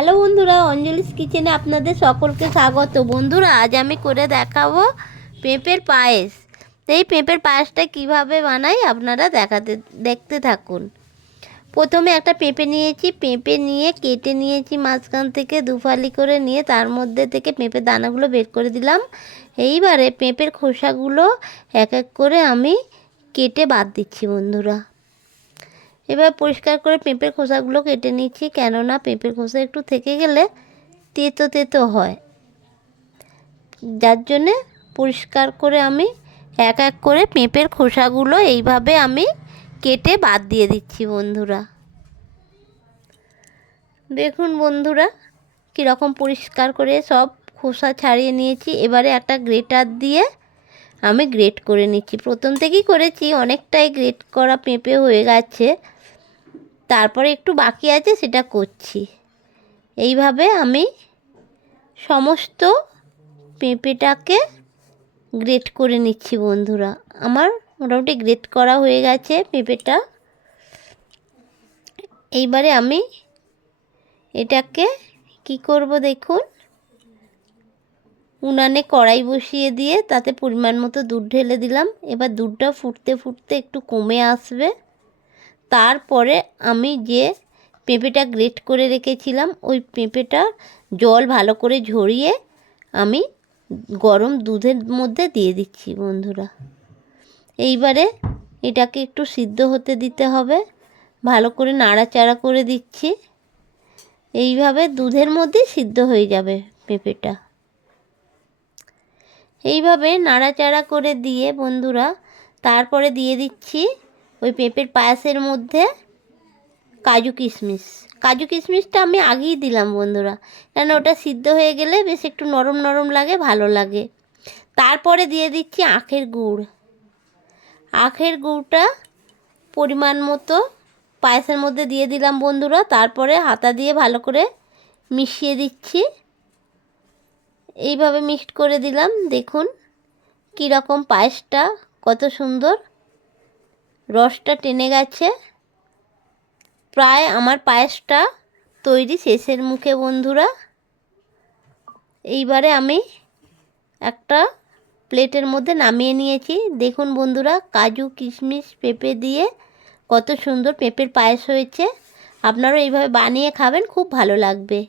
Hello বন্ধুরা, অঞ্জলিস কিচেনে আপনাদের সকলকে স্বাগত। বন্ধুরা, আজ আমি করে দেখাবো পেঁপের পায়েস। এই পেঁপের পায়েসটা কিভাবে বানাই আপনারা দেখতে থাকুন। প্রথমে একটা পেঁপে নিয়েছি, পেঁপে নিয়ে কেটে নিয়েছি মাঝখান থেকে দুফালি করে নিয়ে তার মধ্যে থেকে পেঁপের দানাগুলো বের করে দিলাম। এইবারে পেঁপের খোসাগুলো এক এক করে আমি কেটে বাদ দিচ্ছি বন্ধুরা। এবার পরিষ্কার করে পেঁপের খোসাগুলো কেটে নিচ্ছি, কেননা পেঁপের খোসা একটু থেকে গেলে তেতো তেতো হয়, যার জন্যে পরিষ্কার করে আমি এক এক করে পেঁপের খোসাগুলো এইভাবে আমি কেটে বাদ দিয়ে দিচ্ছি বন্ধুরা। দেখুন বন্ধুরা, কীরকম পরিষ্কার করে সব খোসা ছাড়িয়ে নিয়েছি। এবারে একটা গ্রেটার দিয়ে আমি গ্রেট করে নিচ্ছি। প্রথম থেকেই করেছি, অনেকটাই গ্রেট করা পেঁপে হয়ে গেছে, তারপরে একটু বাকি আছে, সেটা করছি। এইভাবে আমি সমস্ত পেঁপেটাকে গ্রেট করে নিচ্ছি বন্ধুরা। আমার মোটামুটি গ্রেট করা হয়ে গেছে পেঁপেটা। এইবারে আমি এটাকে কি করব দেখুন, উনানে কড়াই বসিয়ে দিয়ে তাতে পরিমাণ মতো দুধ ঢেলে দিলাম। এবার দুধটা ফুটতে ফুটতে একটু কমে আসবে, তারপরে আমি যে পেঁপেটা গ্রেট করে রেখেছিলাম ওই পেঁপেটা জল ভালো করে ঝরিয়ে আমি গরম দুধের মধ্যে দিয়ে দিচ্ছি বন্ধুরা। এইবারে এটাকে একটু সিদ্ধ হতে দিতে হবে, ভালো করে নাড়াচাড়া করে দিচ্ছি। এইভাবে দুধের মধ্যে সিদ্ধ হয়ে যাবে পেঁপেটা। এইভাবে নাড়াচাড়া করে দিয়ে বন্ধুরা তারপরে দিয়ে দিচ্ছি ওই পেঁপের পায়েসের মধ্যে কাজু কিশমিশ। কাজু কিশমিশটা আমি আগেই দিলাম বন্ধুরা, কেন ওটা সিদ্ধ হয়ে গেলে বেশ একটু নরম নরম লাগে, ভালো লাগে। তারপরে দিয়ে দিচ্ছি আখের গুড়। আখের গুড়টা পরিমাণ মতো পায়েসের মধ্যে দিয়ে দিলাম বন্ধুরা। তারপরে হাতা দিয়ে ভালো করে মিশিয়ে দিচ্ছি। এইভাবে মিক্সড করে দিলাম। দেখুন কীরকম পায়েসটা কত সুন্দর, রসটা টেনে গেছে। প্রায় আমার পায়েসটা তৈরি শেষের মুখে বন্ধুরা। এইবারে আমি একটা প্লেটের মধ্যে নামিয়ে নিয়েছি। দেখুন বন্ধুরা, কাজু কিশমিশ পেঁপে দিয়ে কত সুন্দর পেঁপের পায়েস হয়েছে। আপনারা এইভাবে বানিয়ে খাবেন, খুব ভালো লাগবে।